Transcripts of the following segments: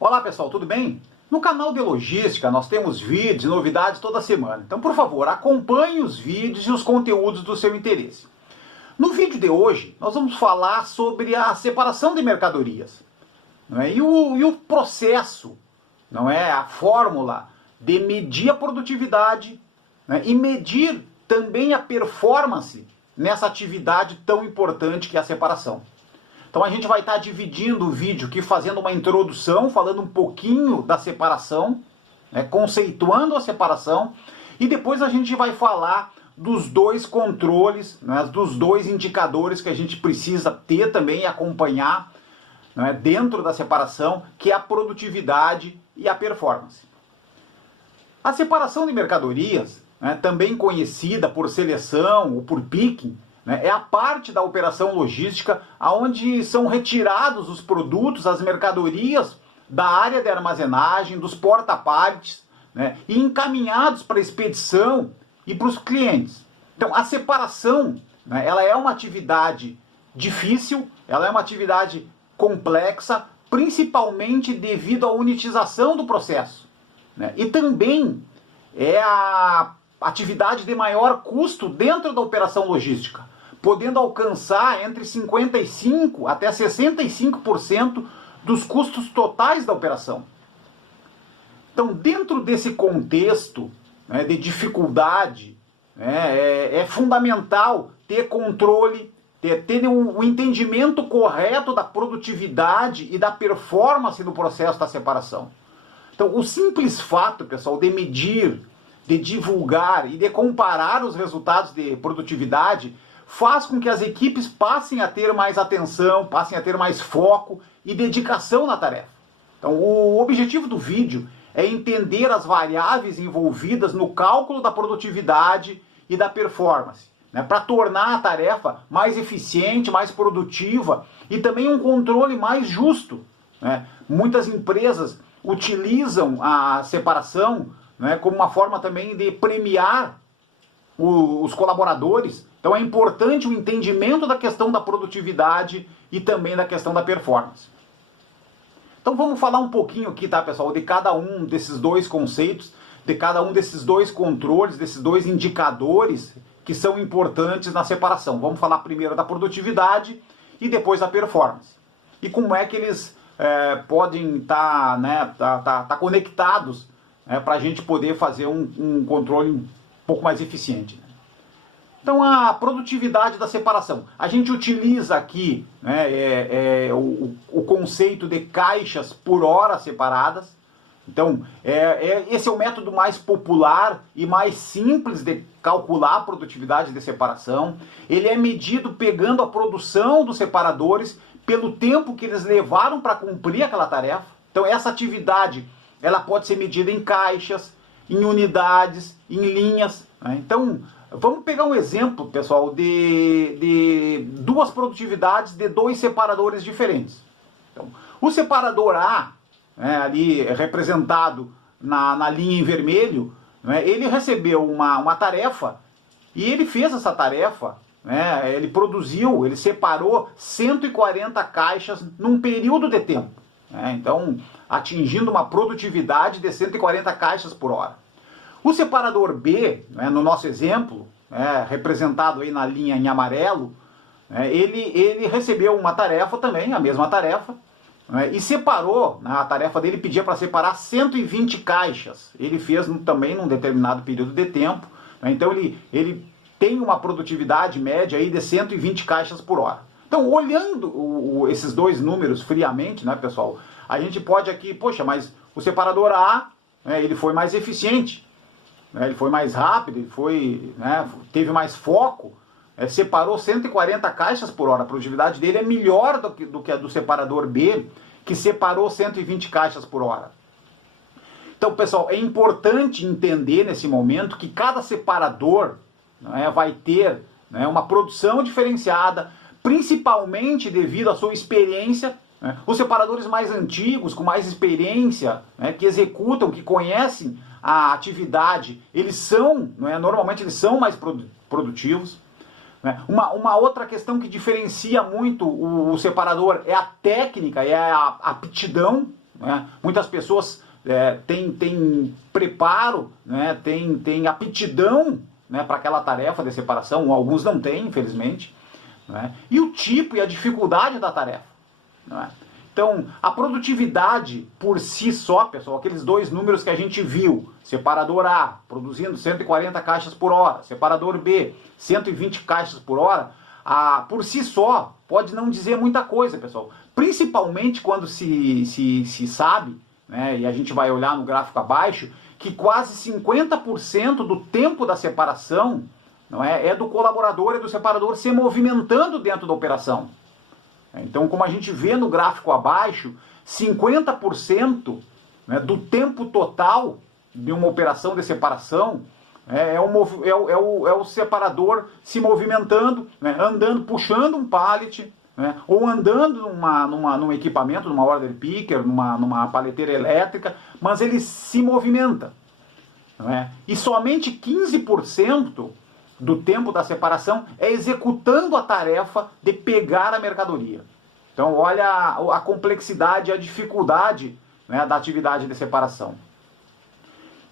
Olá pessoal, tudo bem? No canal de logística nós temos vídeos e novidades toda semana. Então, por favor, acompanhe os vídeos e os conteúdos do seu interesse. No vídeo de hoje, nós vamos falar sobre a separação de mercadorias, não é? E o processo, não é? A fórmula de medir a produtividade, né? E medir também a performance nessa atividade tão importante que é a separação. Então a gente vai estar dividindo o vídeo aqui, fazendo uma introdução, falando um pouquinho da separação, né, conceituando a separação, e depois a gente vai falar dos dois controles, né, dos dois indicadores que a gente precisa ter também e acompanhar, né, dentro da separação, que é a produtividade e a performance. A separação de mercadorias, né, também conhecida por seleção ou por picking, é a parte da operação logística onde são retirados os produtos, as mercadorias da área de armazenagem, dos porta-partes, né, e encaminhados para a expedição e para os clientes. Então a separação, né, ela é uma atividade difícil, ela é uma atividade complexa, principalmente devido à unitização do processo, né, e também é a atividade de maior custo dentro da operação logística, podendo alcançar entre 55% até 65% dos custos totais da operação. Então, dentro desse contexto, né, de dificuldade, né, é fundamental ter controle, ter um entendimento correto da produtividade e da performance no processo da separação. Então, o simples fato, pessoal, de medir, de divulgar e de comparar os resultados de produtividade faz com que as equipes passem a ter mais atenção, passem a ter mais foco e dedicação na tarefa. Então, o objetivo do vídeo é entender as variáveis envolvidas no cálculo da produtividade e da performance, né, para tornar a tarefa mais eficiente, mais produtiva e também um controle mais justo, né? Muitas empresas utilizam a separação, né, como uma forma também de premiar os colaboradores. Então é importante o entendimento da questão da produtividade e também da questão da performance. Então vamos falar um pouquinho aqui, tá, pessoal, de cada um desses dois conceitos, de cada um desses dois controles, desses dois indicadores que são importantes na separação. Vamos falar primeiro da produtividade e depois da performance. E como é que eles podem estar, né, tá conectados, para a gente poder fazer um controle um pouco mais eficiente. Então a produtividade da separação. A gente utiliza aqui, né, o conceito de caixas por hora separadas. Então esse é o método mais popular e mais simples de calcular a produtividade de separação. Ele é medido pegando a produção dos separadores pelo tempo que eles levaram para cumprir aquela tarefa. Então essa atividade ela pode ser medida em caixas, em unidades, em linhas, né? Então, vamos pegar um exemplo, pessoal, de duas produtividades de dois separadores diferentes. Então, o separador A, né, ali representado na linha em vermelho, né, ele recebeu uma tarefa e ele fez essa tarefa, né, ele separou 140 caixas num período de tempo. Então, atingindo uma produtividade de 140 caixas por hora. O separador B, né, no nosso exemplo, representado aí na linha em amarelo, ele recebeu uma tarefa também, a mesma tarefa, e separou, a tarefa dele pedia para separar 120 caixas. Ele fez também num determinado período de tempo, então ele tem uma produtividade média aí de 120 caixas por hora. Então, olhando esses dois números friamente, né, pessoal, a gente pode aqui, poxa, mas o separador A, ele foi mais eficiente, né, ele foi mais rápido, ele foi, né, teve mais foco, separou 140 caixas por hora, a produtividade dele é melhor do que a do separador B, que separou 120 caixas por hora. Então, pessoal, é importante entender nesse momento que cada separador, né, vai ter, né, uma produção diferenciada, principalmente devido à sua experiência, né? Os separadores mais antigos, com mais experiência, né, que executam, que conhecem a atividade, eles são, né, normalmente eles são mais produtivos. Né? Uma outra questão que diferencia muito o separador é a técnica, é a aptidão, né? Muitas pessoas têm preparo, né? Têm aptidão, né, para aquela tarefa de separação, alguns não têm, infelizmente, né? E o tipo e a dificuldade da tarefa, né? Então, a produtividade por si só, pessoal, aqueles dois números que a gente viu, separador A produzindo 140 caixas por hora, separador B 120 caixas por hora, por si só pode não dizer muita coisa, pessoal. Principalmente quando se sabe, né, e a gente vai olhar no gráfico abaixo, que quase 50% do tempo da separação, não é do colaborador e do separador se movimentando dentro da operação. Então, como a gente vê no gráfico abaixo, 50%, né, do tempo total de uma operação de separação é o separador se movimentando, né, andando, puxando um pallet, né, ou andando num equipamento, numa order picker, numa paleteira elétrica, mas ele se movimenta. Não é? E somente 15% do tempo da separação é executando a tarefa de pegar a mercadoria. Então, olha a complexidade, a dificuldade, né, da atividade de separação.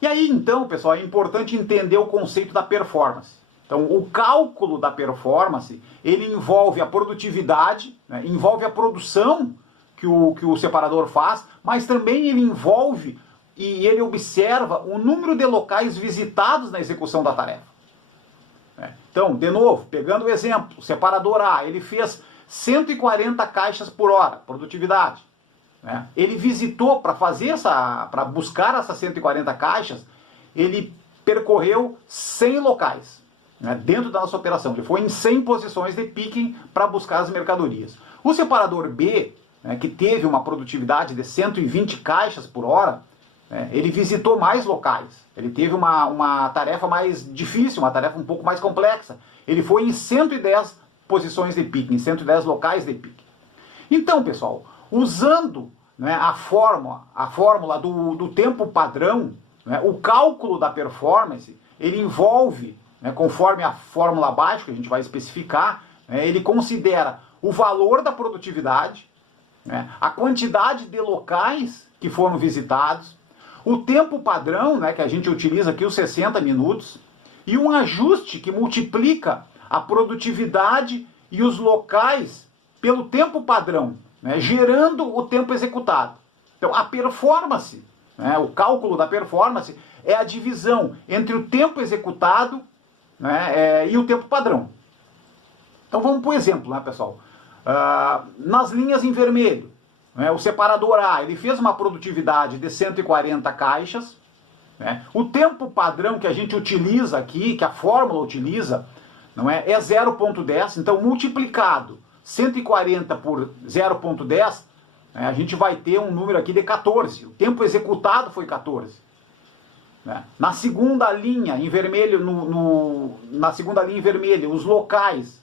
E aí, então, pessoal, é importante entender o conceito da performance. Então, o cálculo da performance, ele envolve a produtividade, né, envolve a produção que o separador faz, mas também ele envolve e ele observa o número de locais visitados na execução da tarefa. Então, de novo, pegando o exemplo, o separador A, ele fez 140 caixas por hora, produtividade. Né? Ele visitou para buscar essas 140 caixas, ele percorreu 100 locais, né, dentro da nossa operação. Ele foi em 100 posições de picking para buscar as mercadorias. O separador B, né, que teve uma produtividade de 120 caixas por hora, ele visitou mais locais, ele teve uma tarefa mais difícil, uma tarefa um pouco mais complexa. Ele foi em 110 posições de picking, 110 locais de picking. Então, pessoal, usando, né, a fórmula do tempo padrão, né, o cálculo da performance, ele envolve, né, conforme a fórmula abaixo, que a gente vai especificar, né, ele considera o valor da produtividade, né, a quantidade de locais que foram visitados, o tempo padrão, né, que a gente utiliza aqui, os 60 minutos, e um ajuste que multiplica a produtividade e os locais pelo tempo padrão, né, gerando o tempo executado. Então, a performance, né, o cálculo da performance, é a divisão entre o tempo executado, né, e o tempo padrão. Então, vamos para o exemplo, né, pessoal? Nas linhas em vermelho, o separador A, ele fez uma produtividade de 140 caixas, né? O tempo padrão que a gente utiliza aqui, que a fórmula utiliza, é 0,10, então multiplicado 140 por 0,10, a gente vai ter um número aqui de 14, o tempo executado foi 14. Na segunda linha em vermelho, na segunda linha em vermelho, os locais,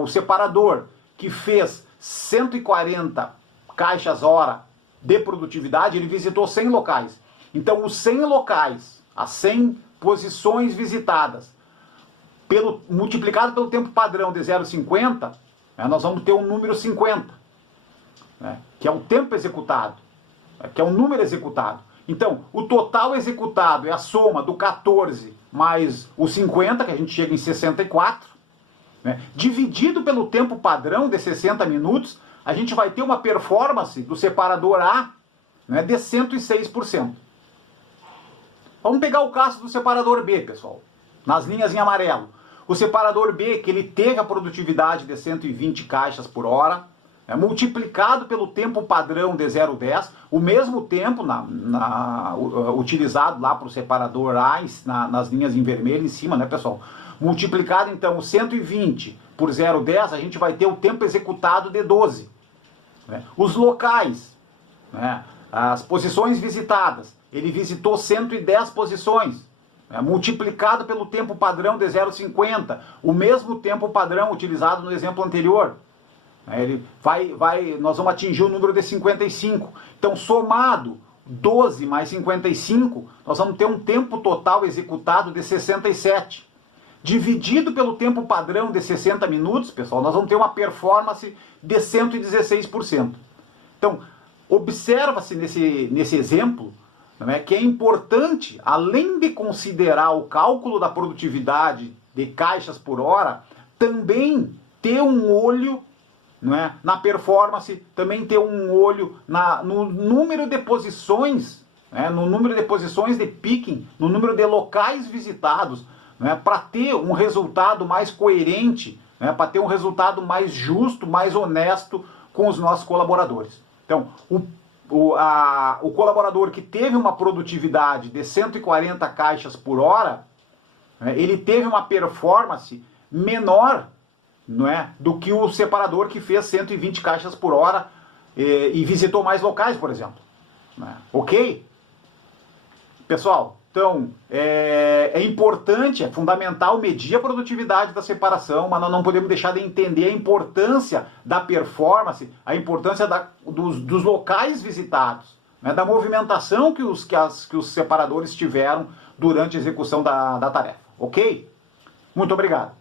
o separador que fez 140 caixas hora de produtividade, ele visitou 100 locais. Então, os 100 locais, as 100 posições visitadas, multiplicado pelo tempo padrão de 0,50, nós vamos ter um número 50, que é o tempo executado, que é o número executado. Então, o total executado é a soma do 14 mais o 50, que a gente chega em 64, dividido pelo tempo padrão de 60 minutos, a gente vai ter uma performance do separador A, de 106%. Vamos pegar o caso do separador B, pessoal, nas linhas em amarelo. O separador B, que ele teve a produtividade de 120 caixas por hora, multiplicado pelo tempo padrão de 0,10, o mesmo tempo utilizado lá para o separador A, nas linhas em vermelho em cima, né, pessoal? Multiplicado, então, o 120 por 0,10, a gente vai ter o tempo executado de 12. Os locais, as posições visitadas, ele visitou 110 posições, multiplicado pelo tempo padrão de 0,50, o mesmo tempo padrão utilizado no exemplo anterior. Nós vamos atingir o número de 55. Então, somado 12 mais 55, nós vamos ter um tempo total executado de 67. Dividido pelo tempo padrão de 60 minutos, pessoal, nós vamos ter uma performance de 116%. Então, observa-se nesse exemplo, né, que é importante, além de considerar o cálculo da produtividade de caixas por hora, também ter um olho, não é, na performance, também ter um olho no número de posições, né, no número de posições de picking, no número de locais visitados, né, para ter um resultado mais coerente, né, para ter um resultado mais justo, mais honesto com os nossos colaboradores. Então, o colaborador que teve uma produtividade de 140 caixas por hora, né, ele teve uma performance menor, não é, do que o separador que fez 120 caixas por hora e visitou mais locais, por exemplo. Né? Ok? Pessoal, então, é importante, é fundamental medir a produtividade da separação, mas nós não podemos deixar de entender a importância da performance, a importância dos locais visitados, né, da movimentação que os separadores tiveram durante a execução da tarefa. Ok? Muito obrigado.